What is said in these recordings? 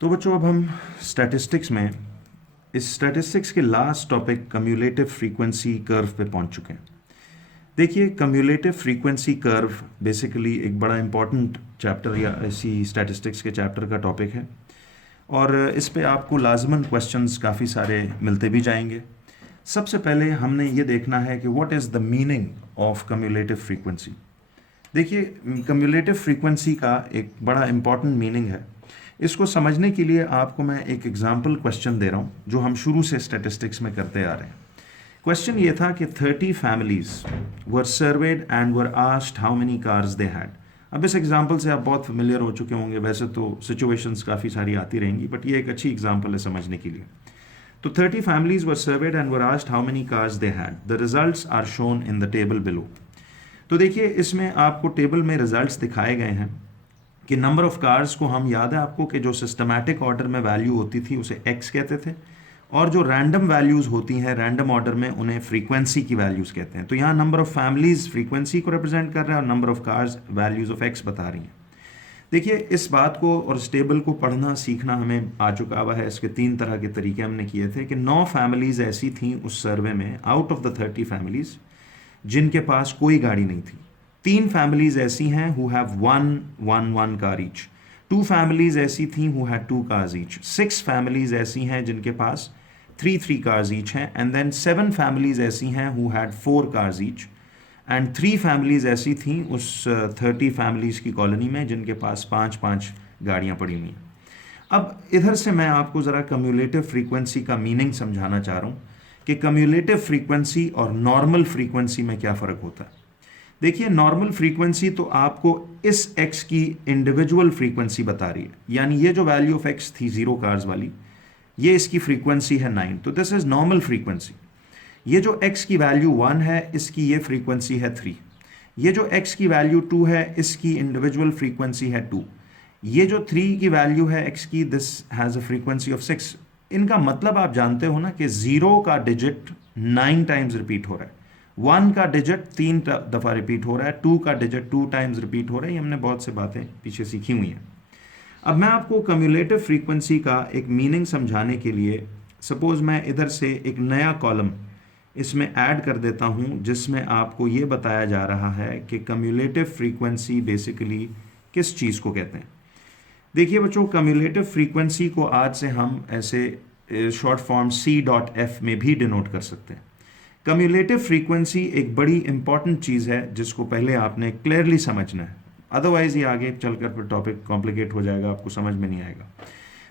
तो बच्चों अब हम स्टैटिस्टिक्स में इस स्टैटिस्टिक्स के last topic cumulative frequency curve पे पहुंच चुके हैं। देखिए, कम्युलेटिव फ्रीक्वेंसी कर्व बेसिकली एक बड़ा इंपॉर्टेंट चैप्टर या इसी स्टैटिस्टिक्स के चैप्टर का टॉपिक है और इस पे आपको लाजमन क्वेश्चंस काफ़ी सारे मिलते भी जाएंगे। सबसे पहले हमने ये देखना है कि what is the meaning of cumulative frequency. देखिए, कम्युलेटिव फ्रीक्वेंसी का एक बड़ा इंपॉर्टेंट मीनिंग है। इसको समझने के लिए आपको मैं एक एग्जाम्पल क्वेश्चन दे रहा हूँ जो हम शुरू से स्टैटिस्टिक्स में करते आ रहे हैं। क्वेश्चन ये था कि 30 families were surveyed and were asked how many cars they had. अब इस एग्जाम्पल से आप बहुत फेमिलियर हो चुके होंगे, वैसे तो सिचुएशंस काफ़ी सारी आती रहेंगी बट ये एक अच्छी एग्जाम्पल है समझने के लिए। तो 30 families were surveyed and were asked how many cars they had. The results are shown in the table below. तो देखिए, इसमें आपको टेबल में रिजल्ट्स दिखाए गए हैं कि नंबर ऑफ कार्स को हम याद है आपको कि जो सिस्टमैटिक ऑर्डर में वैल्यू होती थी उसे एक्स कहते थे और जो रैंडम वैल्यूज़ होती हैं रैंडम ऑर्डर में उन्हें फ्रीक्वेंसी की वैल्यूज़ कहते हैं। तो यहाँ नंबर ऑफ फैमिलीज फ्रीक्वेंसी को रिप्रेजेंट कर रहा है और number of cars values of x बता रही हैं। देखिए, इस बात को और इस टेबल को पढ़ना सीखना हमें आ चुका हुआ है। इसके 3 तरह के तरीके हमने किए थे कि 9 फैमिलीज़ ऐसी थीं उस सर्वे में आउट ऑफ द 30 फैमिलीज़ जिनके पास कोई गाड़ी नहीं थी। 3 फैमिलीज ऐसी हैं who have one car each. 2 families ऐसी थी who had 2 cars each. 6 families ऐसी हैं जिनके पास 3 कार्स ईच हैं एंड देन 7 फैमिलीज ऐसी हैं who had 4 cars each and 3 families ऐसी थी उस 30 फैमिलीज की कॉलोनी में जिनके पास 5 गाड़ियां पड़ी हुई हैं। अब इधर से मैं आपको ज़रा कम्युलेटिव फ्रीक्वेंसी का मीनिंग समझाना चाह रहा हूँ कि कम्युलेटिव फ्रीक्वेंसी और नॉर्मल फ्रीक्वेंसी में क्या फ़र्क होता है। देखिए, नॉर्मल फ्रीक्वेंसी तो आपको इस x की इंडिविजुअल फ्रीक्वेंसी बता रही है, यानी ये जो वैल्यू ऑफ x थी 0 कार्स वाली, ये इसकी फ्रीक्वेंसी है 9, तो दिस इज नॉर्मल फ्रीक्वेंसी। ये जो x की वैल्यू 1 है इसकी ये फ्रीक्वेंसी है 3। ये जो x की वैल्यू 2 है इसकी इंडिविजुअल फ्रीक्वेंसी है 2। ये जो 3 की वैल्यू है x की, this has a frequency of 6। इनका मतलब आप जानते हो ना कि 0 का डिजिट 9 टाइम्स रिपीट हो रहा है, 1 का डिजिट 3 दफ़ा रिपीट हो रहा है, 2 का डिजिट 2 टाइम्स रिपीट हो रहा है। ये हमने बहुत से बातें पीछे सीखी हुई हैं। अब मैं आपको कम्युलेटिव फ्रीक्वेंसी का एक मीनिंग समझाने के लिए सपोज मैं इधर से एक नया कॉलम इसमें ऐड कर देता हूं जिसमें आपको ये बताया जा रहा है कि कम्युलेटिव फ्रीक्वेंसी बेसिकली किस चीज़ को कहते हैं। देखिए बच्चों, कम्युलेटिव फ्रीक्वेंसी को आज से हम ऐसे शॉर्ट फॉर्म C.F में भी डिनोट कर सकते हैं। कम्युलेटिव फ्रीक्वेंसी एक बड़ी इंपॉर्टेंट चीज़ है जिसको पहले आपने क्लियरली समझना है, अदरवाइज ये आगे चलकर फिर टॉपिक कॉम्प्लिकेट हो जाएगा, आपको समझ में नहीं आएगा।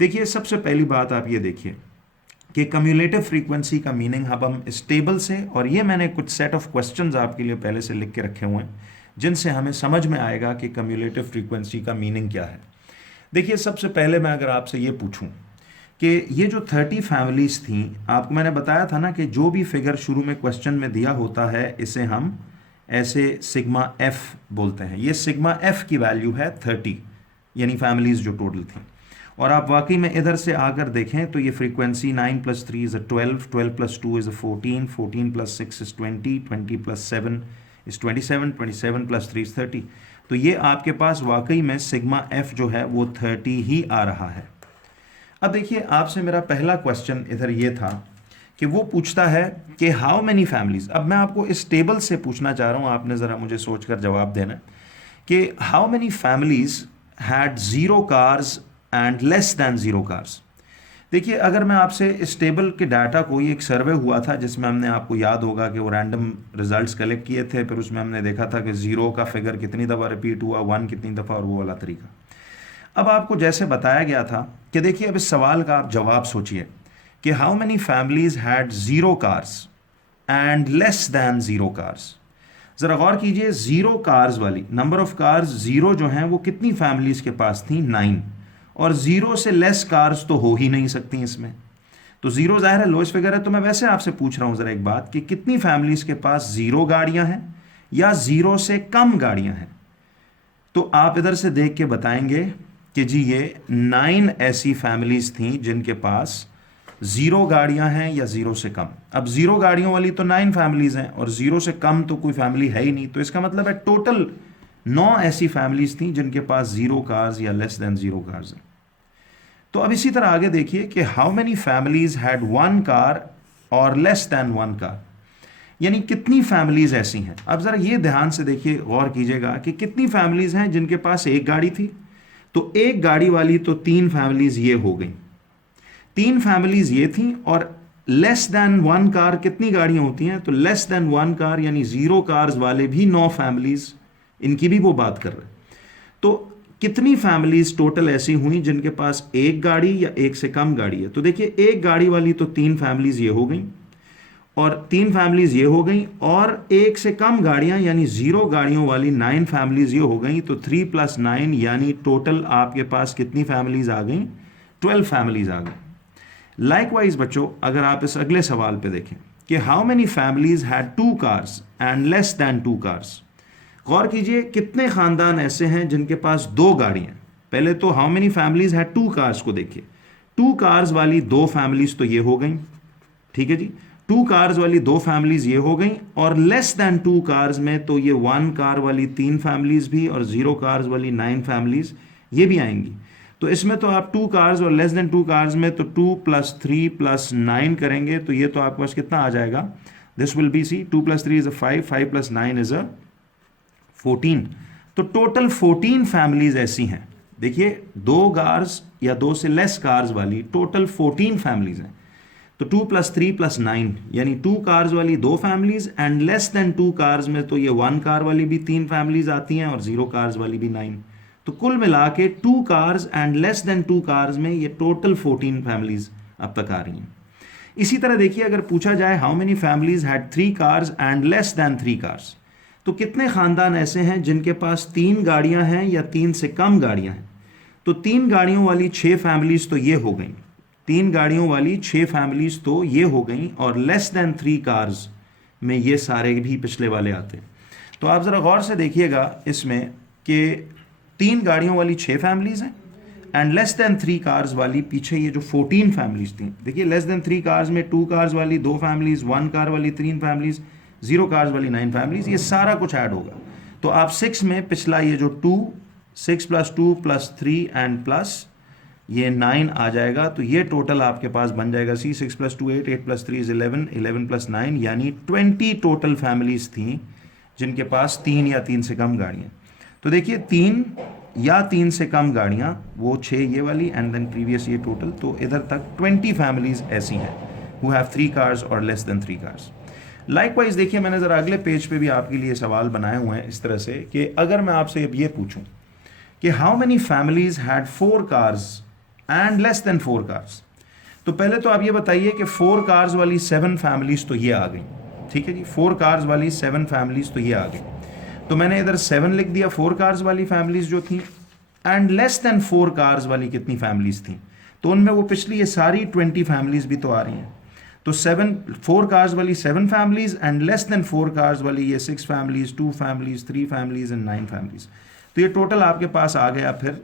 देखिए, सबसे पहली बात आप ये देखिए कि कम्युलेटिव फ्रीक्वेंसी का मीनिंग अब हम इस टेबल से, और ये मैंने कुछ सेट ऑफ क्वेश्चंस आपके लिए पहले से लिख के रखे हुए हैं जिनसे हमें समझ में आएगा कि कम्युलेटिव फ्रीक्वेंसी का मीनिंग क्या है। देखिए, सबसे पहले मैं अगर आपसे ये पूछूं कि ये जो 30 फैमिलीज थी, आपको मैंने बताया था ना कि जो भी फिगर शुरू में क्वेश्चन में दिया होता है इसे हम ऐसे सिग्मा एफ बोलते हैं। ये सिग्मा एफ की वैल्यू है 30, यानी फैमिलीज जो टोटल थी। और आप वाकई में इधर से आकर देखें तो ये frequency 9 + 3 is 12, 12 + 2 is 14, 14 + 6 is 20, 20 + 7 is 27, 27 + 3 is 30। तो ये आपके पास वाकई में सिग्मा एफ जो है वो 30 ही आ रहा है। अब देखिए, आपसे मेरा पहला क्वेश्चन इधर ये था कि वो पूछता है कि हाउ मेनी फैमिलीज। अब मैं आपको इस टेबल से पूछना चाह रहा हूँ, आपने ज़रा मुझे सोचकर जवाब देना कि how many families had 0 cars and less than 0 cars. देखिए, अगर मैं आपसे इस टेबल के डाटा को, ये एक सर्वे हुआ था जिसमें हमने, आपको याद होगा कि वो रैंडम रिजल्ट्स कलेक्ट किए थे, फिर उसमें हमने देखा था कि 0 का फिगर कितनी दफ़ा रिपीट हुआ, 1 कितनी दफ़ा, और वो वाला तरीका। अब आपको जैसे बताया गया था कि देखिए, अब इस सवाल का आप जवाब सोचिए कि how many families had 0 cars and less than 0 cars. ज़रा गौर कीजिए, 0 कार्स वाली नंबर ऑफ कार्स 0 जो हैं वो कितनी फैमिलीज के पास थी, 9, और 0 से लेस कार्स तो हो ही नहीं सकती इसमें। तो 0 ज़ाहिर है लोएस्ट फिगर है। तो मैं वैसे आपसे पूछ रहा हूँ ज़रा एक बात कि कितनी फैमिलीज के पास 0 गाड़ियाँ हैं या 0 से कम गाड़ियाँ हैं। तो आप इधर से देख के बताएंगे कि जी ये 9 ऐसी फैमिलीज थी जिनके पास 0 गाड़ियां हैं या 0 से कम। अब 0 गाड़ियों वाली तो 9 फैमिलीज हैं और 0 से कम तो कोई फैमिली है ही नहीं। तो इसका मतलब है टोटल 9 ऐसी फैमिलीज थी जिनके पास 0 कार्स या लेस देन 0 कार्स हैं। तो अब इसी तरह आगे देखिए कि how many families had one car और लेस देन वन कार, यानी कितनी फैमिलीज ऐसी हैं। अब जरा ये ध्यान से देखिए, गौर कीजिएगा कि कितनी फैमिलीज हैं जिनके पास एक गाड़ी थी। तो एक गाड़ी वाली तो तीन फैमिलीज ये हो गई, तीन फैमिलीज ये थी। और लेस देन वन कार कितनी गाड़ियां होती हैं, तो लेस देन वन कार यानी जीरो कार्स वाले भी 9 फैमिलीज, इनकी भी वो बात कर रहे हैं। तो कितनी फैमिलीज टोटल ऐसी हुई जिनके पास एक गाड़ी या एक से कम गाड़ी है। तो देखिए एक गाड़ी वाली तो तीन फैमिलीज ये हो गई, और तीन फैमिलीज ये हो गई, और एक से कम गाड़ियां यानी जीरो गाड़ियों वाली 9 फैमिलीज ये हो गई। तो 3 + 9 यानी टोटल आपके पास कितनी फैमिलीज आ गई, 12 फैमिलीज आ गई। लाइकवाइज बच्चों, अगर आप इस अगले सवाल पे देखें कि how many families had 2 cars and less than 2 cars, गौर कीजिए कितने खानदान ऐसे हैं जिनके पास 2 गाड़ियां। पहले तो how many families had 2 cars को देखिए, 2 कार्स वाली 2 फैमिलीज तो ये हो गई, ठीक है जी। 2 कार्स वाली 2 फैमिलीज ये हो गई, और लेस देन 2 कार्स में तो ये 1 कार वाली 3 फैमिलीज भी और 0 कार्स वाली 9 फैमिलीज ये भी आएंगी। तो इसमें तो आप 2 कार्स और लेस देन 2 कार्स में तो 2 + 3 + 9 करेंगे, तो ये तो आपके पास कितना आ जाएगा, this will be C 2 + 3 is 5, 5 + 9 is 14। तो टोटल 14 फैमिलीज ऐसी हैं। देखिए 2 कार्स या 2 से लेस कार्स वाली टोटल 14 फैमिलीज हैं। तो 2 + 3 + 9 यानी 2 कार्स वाली 2 families, and less than 2 cars में तो ये 1 कार वाली भी 3 फैमिलीज आती हैं और 0 कार्स वाली भी 9। तो कुल मिला के 2 cars and less than 2 cars में ये टोटल 14 फैमिलीज अब तक आ रही हैं। इसी तरह देखिए अगर पूछा जाए how many families had 3 cars and less then 3 cars, तो कितने खानदान ऐसे हैं जिनके पास 3 गाड़ियां हैं या 3 से कम गाड़ियां हैं। तो 3 गाड़ियों वाली 6 फैमिलीज तो ये हो गई, 3 गाड़ियों वाली 6 फैमिलीज तो ये हो गई, और लेस देन 3 कार्स में ये सारे भी पिछले वाले आते हैं। तो आप ज़रा गौर से देखिएगा इसमें कि 3 गाड़ियों वाली 6 फैमिलीज हैं, एंड लेस देन 3 कार्स वाली पीछे ये जो 14 फैमिलीज थी। देखिए लेस देन 3 कार्स में 2 कार्स वाली 2 फैमिलीज, 1 कार वाली 3 फैमिलीज, 0 कार्स वाली 9 फैमिलीज, ये सारा कुछ ऐड होगा। तो आप 6 में पिछला ये जो 2, 6 + 2 + 3 एंड प्लस ये 9 आ जाएगा। तो ये टोटल आपके पास बन जाएगा सी 6 + 2 8, 8 + 3 11, 11 + 9 यानी 20 टोटल फैमिलीज थी जिनके पास 3 या 3 से कम गाड़ियाँ। तो देखिए 3 या 3 से कम गाड़ियाँ, वो 6 ये वाली एंड देन प्रीवियस ये टोटल, तो इधर तक 20 फैमिलीज ऐसी हैं हु हैव 3 कार्स और लेस देन 3 कार्स। लाइकवाइज देखिए मैंने ज़रा अगले पेज पे भी आपके लिए सवाल बनाए हुए हैं इस तरह से कि अगर मैं आपसे अब ये पूछूं कि how many families had 4 cars and less then 4 cars, तो पहले तो आप ये बताइए कि 4 कार्स वाली 7 फैमिलीज तो ये आ गई, ठीक है जी। 4 कार्स वाली 7 फैमिलीज तो ये आ गई, तो मैंने इधर 7 लिख दिया 4 कार्स वाली फैमिलीज जो थी, एंड लेस देन 4 कार्स वाली कितनी फैमिलीज थी, तो उनमें वो पिछली ये सारी 20 फैमिलीज भी तो आ रही हैं। तो 4 कार्स वाली 7 families and less then 4 cars वाली ये 6 families, 2 families, 3 families and 9 families. तो ये टोटल आपके पास आ गया, फिर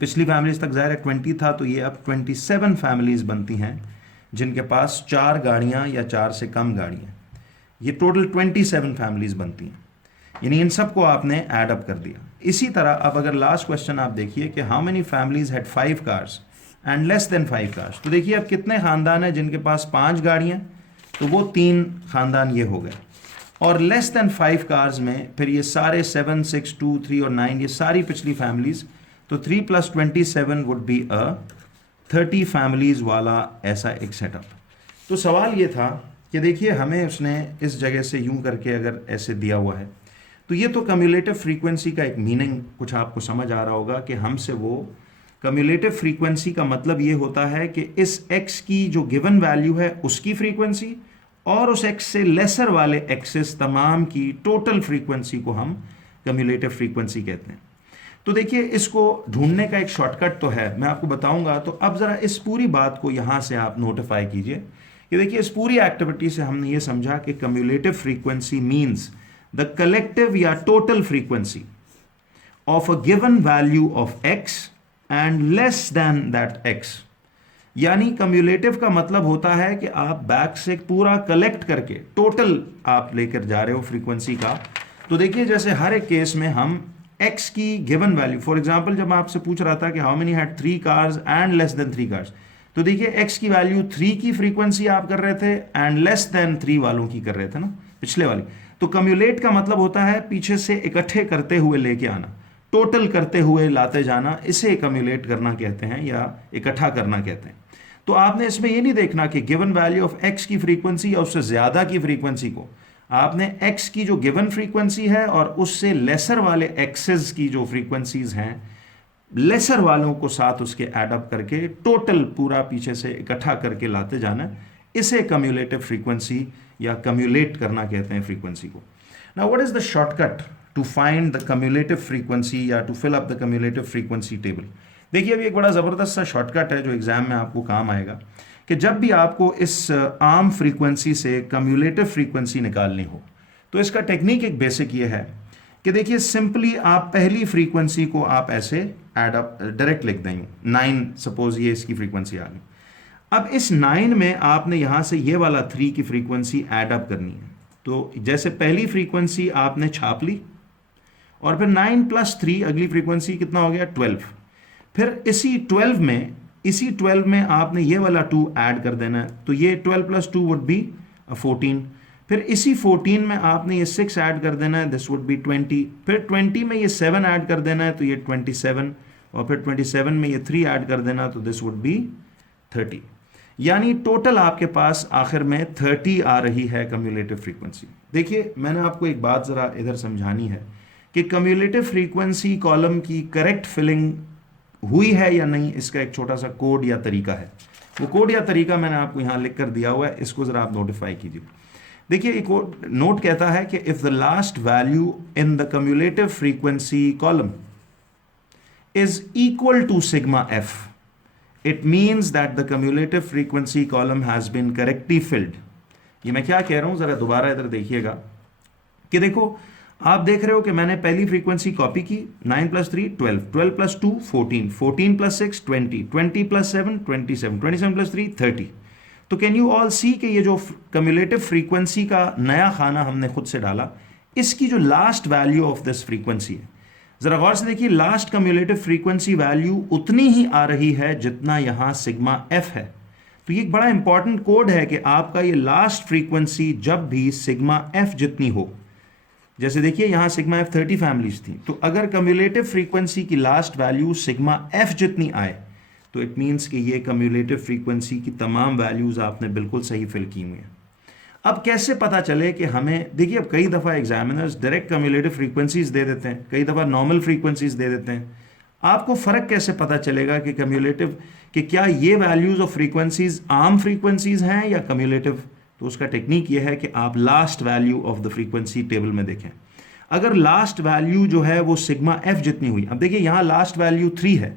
पिछली फैमिलीज तक ज़ाहिर है 20 था, तो ये अब 27 फैमिलीज बनती हैं जिनके पास 4 गाड़ियाँ या 4 से कम गाड़ियाँ, ये टोटल 27 फैमिलीज बनती हैं, यानी इन सबको आपने ऐड अप कर दिया। इसी तरह अब अगर लास्ट क्वेश्चन आप देखिए कि how many families had 5 cars and less then 5 cars, तो देखिए अब कितने खानदान हैं जिनके पास 5 गाड़ियाँ, तो वो 3 खानदान ये हो गए, और लेस देन 5 कार्स में फिर ये सारे 7, 6, 2, 3 और 9 ये सारी पिछली फैमिलीज, तो 3 + 27 वुड बी 30 फैमिलीज वाला ऐसा एक सेटअप। तो सवाल ये था कि देखिए हमें उसने इस जगह से यूं करके अगर ऐसे दिया हुआ है, तो ये तो कम्युलेटिव फ्रीक्वेंसी का एक मीनिंग कुछ आपको समझ आ रहा होगा कि हमसे वो कम्युलेटिव फ्रीक्वेंसी का मतलब ये होता है कि इस x की जो गिवन वैल्यू है उसकी फ्रीक्वेंसी और उस x से लेसर वाले एक्सेस तमाम की टोटल फ्रीक्वेंसी को हम कम्युलेटिव फ्रीक्वेंसी कहते हैं। तो देखिए इसको ढूंढने का एक शॉर्टकट तो है, मैं आपको बताऊंगा। तो अब ज़रा इस पूरी बात को यहाँ से आप नोटिफाई कीजिए कि देखिए इस पूरी एक्टिविटी से हमने ये समझा कि cumulative frequency means the collective या total frequency of a given value of x and less than that x, यानी कम्युलेटिव का मतलब होता है कि आप बैक से पूरा कलेक्ट करके टोटल आप लेकर जा रहे हो फ्रीक्वेंसी का। तो देखिए जैसे हर एक केस में हम x की गिवन वैल्यू, फॉर एग्जांपल जब मैं आपसे पूछ रहा था कि how many had 3 cars and less then 3 cars, तो देखिए x की वैल्यू 3 की फ्रीक्वेंसी आप कर रहे थे एंड लेस देन 3 वालों की कर रहे थे ना, पिछले वाली। तो कम्युलेट का मतलब होता है पीछे से इकट्ठे करते हुए लेके आना, टोटल करते हुए लाते जाना, इसे कम्युलेट करना कहते हैं या इकट्ठा करना कहते हैं। तो आपने इसमें ये नहीं देखना कि गिवन वैल्यू ऑफ x की फ्रीक्वेंसी या उससे ज्यादा की फ्रीक्वेंसी को, आपने x की जो गिवन फ्रीक्वेंसी है और उससे लेसर वाले एक्सेस की जो फ्रीक्वेंसीज हैं, लेसर वालों को साथ उसके ऐड अप करके टोटल पूरा पीछे से इकट्ठा करके लाते जाना, इसे कम्युलेटिव फ्रीक्वेंसी या कम्युलेट करना कहते हैं फ्रीक्वेंसी को। Now what is the shortcut to find the cumulative frequency या to fill up the cumulative frequency table? देखिए अभी एक बड़ा ज़बरदस्त सा शॉर्टकट है जो एग्जाम में आपको काम आएगा, कि जब भी आपको इस आम फ्रीक्वेंसी से कम्युलेटिव फ्रीक्वेंसी निकालनी हो, तो इसका टेक्निक एक बेसिक ये है कि देखिए सिंपली आप पहली फ्रीक्वेंसी को आप ऐसे ऐड अप डायरेक्ट लिख देंगे, 9 सपोज ये इसकी फ्रीक्वेंसी आ गई। अब इस 9 में आपने यहाँ से ये वाला 3 की फ्रीक्वेंसी ऐड अप करनी है। तो जैसे पहली फ्रीक्वेंसी आपने छाप ली और फिर 9 + 3 अगली फ्रीक्वेंसी कितना हो गया 12। फिर इसी 12 में आपने ये वाला 2 ऐड कर देना है, तो ये 12 + 2 वुड बी 14। फिर इसी 14 में आपने ये 6 ऐड कर देना है, दिस वुड बी 20। फिर 20 में ये 7 ऐड कर देना है, तो ये 27। और फिर 27 में ये 3 ऐड कर देना, तो दिस वुड बी 30। यानी टोटल आपके पास आखिर में 30 आ रही है कम्युलेटिव फ्रीक्वेंसी। देखिए मैंने आपको एक बात ज़रा इधर समझानी है कि कम्युलेटिव फ्रीक्वेंसी कॉलम की करेक्ट फिलिंग हुई है या नहीं, इसका एक छोटा सा कोड या तरीका है। वो कोड या तरीका मैंने आपको यहाँ लिख कर दिया हुआ है, इसको ज़रा आप नोटिफाई कीजिए। देखिए एक नोट कहता है कि if the last value in the cumulative frequency column is equal to sigma F, it means that the cumulative frequency column has been correctly filled। ये मैं क्या कह रहा हूं, जरा दोबारा इधर देखिएगा कि देखो आप देख रहे हो कि मैंने पहली फ्रीक्वेंसी कॉपी की, 9 + 3 12, 12 + 2 14, 14 + 6 20, 20 + 7 27, 27 + 3 30। तो कैन यू ऑल सी कि ये जो कम्युलेटिव फ्रीक्वेंसी का नया खाना हमने खुद से डाला, इसकी जो last value of this frequency है, जरा गौर से देखिए, लास्ट कम्युलेटिव फ्रीक्वेंसी वैल्यू उतनी ही आ रही है जितना यहां सिग्मा एफ है। तो ये एक बड़ा इंपॉर्टेंट कोड है कि आपका ये लास्ट फ्रीक्वेंसी जब भी सिग्मा एफ जितनी हो, जैसे देखिए यहां सिग्मा एफ 30 फैमिलीज थी, तो अगर कम्युलेटिव फ्रीक्वेंसी की लास्ट वैल्यू सिग्मा एफ जितनी आए, तो इट मीन्स कि ये कम्युलेटिव फ्रीक्वेंसी की तमाम वैल्यूज आपने बिल्कुल सही फिल की हुई हैं। अब कैसे पता चले कि हमें, देखिए अब कई दफ़ा एग्जामिनर्स डायरेक्ट कम्युलेटिव फ्रीक्वेंसीज दे देते हैं, कई दफ़ा नॉर्मल फ्रीक्वेंसीज दे देते हैं। आपको फ़र्क कैसे पता चलेगा कि कम्युलेटिव, कि क्या ये वैल्यूज़ ऑफ फ्रीक्वेंसीज आम फ्रीक्वेंसीज हैं या कम्युलेटिव? तो उसका टेक्निक ये है कि आप last value of the frequency table में देखें। अगर लास्ट वैल्यू जो है वो सिग्मा एफ जितनी हुई, अब देखिए यहाँ लास्ट वैल्यू 3 है,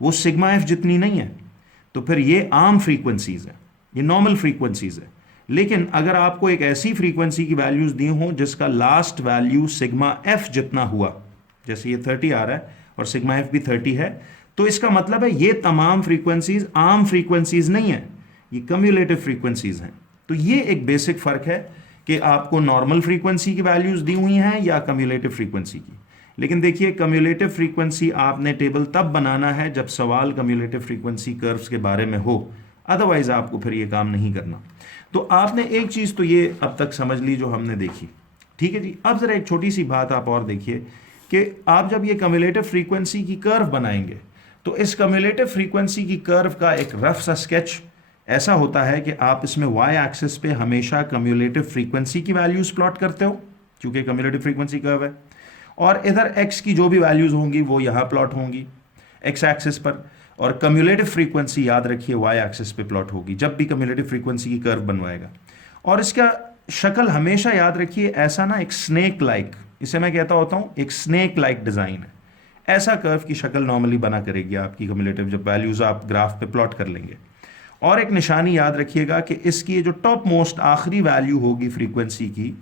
वो सिग्मा एफ जितनी नहीं है, तो फिर ये आम फ्रीक्वेंसीज है, ये नॉर्मल फ्रीक्वेंसीज है। लेकिन अगर आपको एक ऐसी फ्रीक्वेंसी की वैल्यूज दी हों जिसका लास्ट वैल्यू सिग्मा एफ जितना हुआ, जैसे ये 30 आ रहा है और सिग्मा एफ भी 30 है, तो इसका मतलब है ये तमाम फ्रीक्वेंसीज आम फ्रीक्वेंसीज नहीं है, ये कम्युलेटिव फ्रीक्वेंसीज हैं। तो ये एक बेसिक फर्क है कि आपको नॉर्मल फ्रीक्वेंसी की वैल्यूज दी हुई हैं या कम्युलेटिव फ्रीक्वेंसी की। लेकिन देखिए कम्युलेटिव फ्रीक्वेंसी आपने टेबल तब बनाना है जब सवाल कम्युलेटिव फ्रीक्वेंसी कर्व्स के बारे में हो, अदरवाइज आपको फिर ये काम नहीं करना। तो आपने एक चीज़ तो ये अब तक समझ ली जो हमने देखी, ठीक है जी। अब ज़रा एक छोटी सी बात आप और देखिए कि आप जब ये कम्युलेटिव फ्रीक्वेंसी की कर्व बनाएंगे, तो इस कम्युलेटिव फ्रीक्वेंसी की कर्व का एक रफ सा स्केच ऐसा होता है कि आप इसमें वाई एक्सिस पे हमेशा कम्युलेटिव फ्रीक्वेंसी की वैल्यूज़ प्लॉट करते हो, क्योंकि कम्युलेटिव फ्रीक्वेंसी कर्व है, और इधर एक्स की जो भी वैल्यूज़ होंगी वो यहाँ प्लॉट होंगी एक्स एक्सिस पर, और कम्युलेटिव फ्रीक्वेंसी याद रखिए वाई एक्सिस पे प्लॉट होगी जब भी कम्युलेटिव फ्रीक्वेंसी की कर्व बनवाएगा। और इसका शक्ल हमेशा याद रखिए ऐसा ना, एक स्नेक लाइक, इसे मैं कहता होता हूँ एक स्नेक लाइक डिज़ाइन है, ऐसा कर्व की शक्ल नॉर्मली बना करेगी आपकी कम्युलेटिव जब वैल्यूज़ आप ग्राफ पे प्लॉट कर लेंगे। और एक निशानी याद रखिएगा कि इसकी जो टॉप मोस्ट आखिरी वैल्यू होगी फ्रीक्वेंसी की,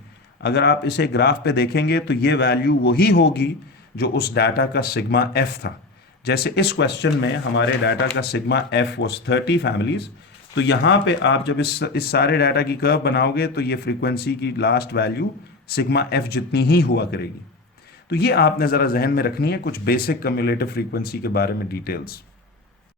अगर आप इसे ग्राफ पे देखेंगे तो ये वैल्यू वही होगी जो उस डाटा का सिग्मा एफ था। जैसे इस क्वेश्चन में हमारे डाटा का सिग्मा एफ वॉज 30 फैमिलीज, तो यहाँ पे आप जब इस सारे डाटा की कर्व बनाओगे तो ये फ्रीक्वेंसी की लास्ट वैल्यू सिग्मा एफ जितनी ही हुआ करेगी। तो ये आपने ज़रा जहन में रखनी है, कुछ बेसिक कम्युलेटिव फ्रीक्वेंसी के बारे में डिटेल्स।